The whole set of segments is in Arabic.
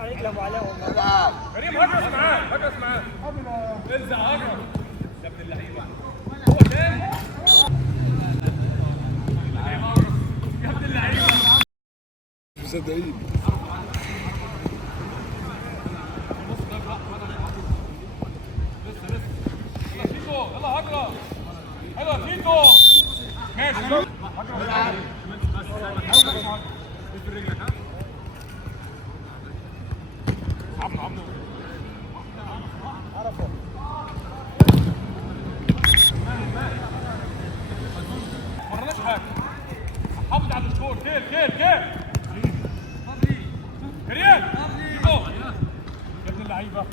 عليك لابو علاء والله. كريم هجرس معاه هجرس معاه الزق هجرس يا ابن اللعيبه هو تاني يا ابن اللعيبه مش مصدقين. يلا هجرس حلوه تيتو ماشي عبده مرناش حاجه حافظ على السكور كيل كريم يا ابن اللعيبه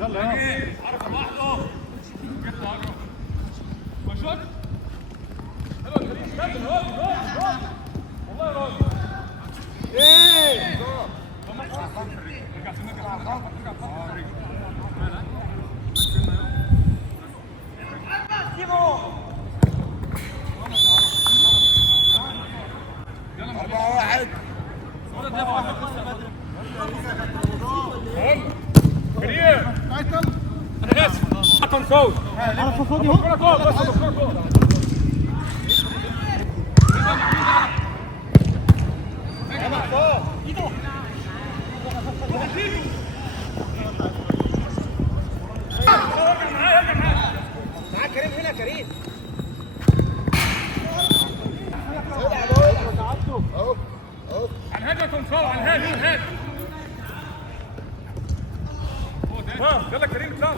يلا عرفه لوحده جبت هجرة ما شوت حلو كريم كمل راجل والله راجل ايه رجع سنك رجع كريم انا اسف حطم فوز عرفه فاضي اهو. الكرة جول بس الكرة جول معاك كريم هنا كريم. اهو اهو على الهادي تنصار على الهادي يلا كريم اطلع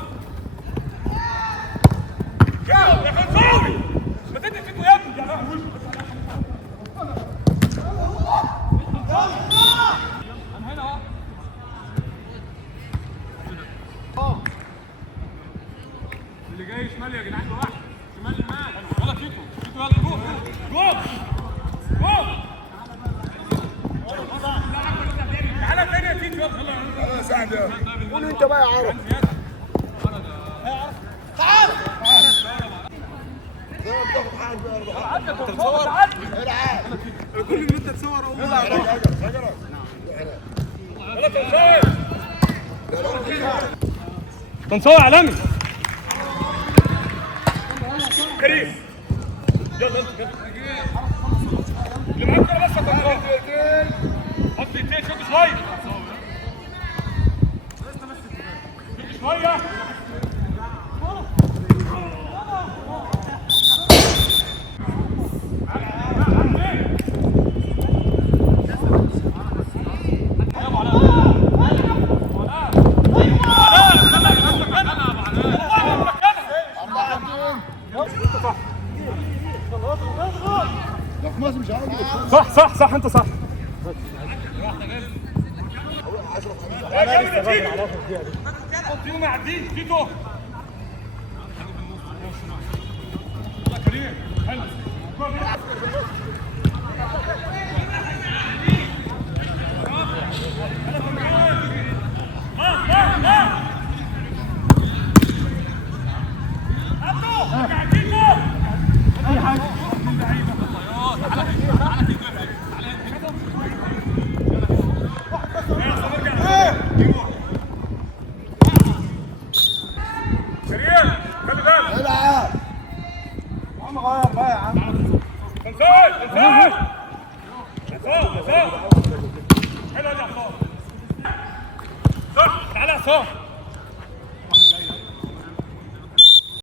يا خنزاوي ما تدي فيكو يا ابني يا انا هنا اهو اللي جاي شمال يا جدعان واحد شمال المال يلا تيتو يلا جول تعالى تاني يا تيتو يلا يا سعد قول انت بقى يا عرب. تاخد حقك بقى انت تصور العب كل اللي انت تصور يلا تنصور عالمي كريم يلا انت اللي معاك كده بس تنصور حط ايديك شد شويه شد شويه ده في مصر مش عارف. صح انت صح يوم يعديه تيتو يلا كريم حلو اي حاجه. تعالى يا عصام